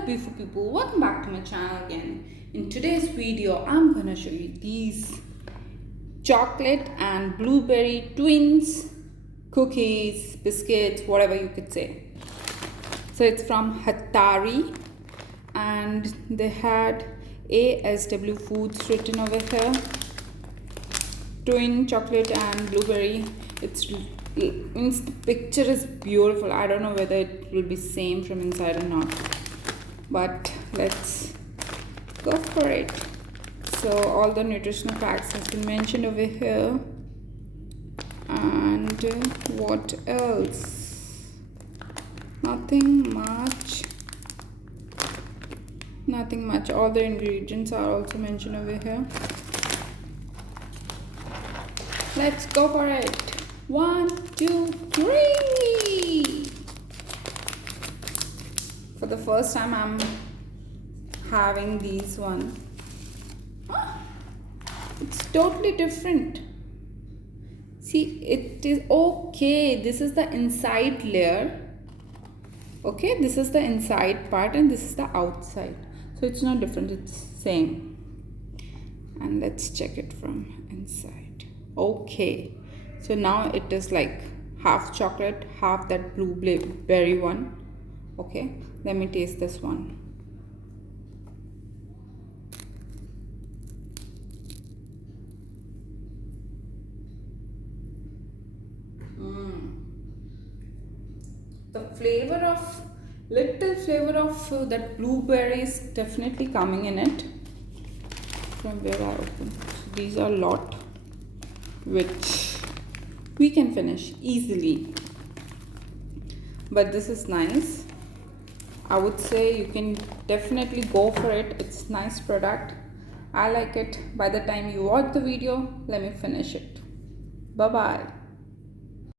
Hello beautiful people, welcome back to my channel again. In today's video I'm gonna show you these chocolate and blueberry twins cookies, biscuits, whatever you could say. So it's from Hatari and they had ASW Foods written over here. Twin chocolate and blueberry. Means the picture is beautiful. I don't know whether it will be same from inside or not, but let's go for it. So all the nutritional facts has been mentioned over here. And what else? Nothing much. All the ingredients are also mentioned over here. Let's go for it. 1, 2, 3. For the first time I'm having these one. It's totally different. See, it is okay. This is the inside layer. Okay, this is the inside part and this is the outside. So it's not different, it's same. And let's check it from inside. Okay. So now it is like half chocolate, half that blueberry one. Okay, let me taste this one. The little flavor of that blueberry is definitely coming in it. From where I open. So these are a lot which we can finish easily, but this is nice. I would say you can definitely go for it. It's nice product. I like it. By the time you watch the video, let me finish it. Bye bye.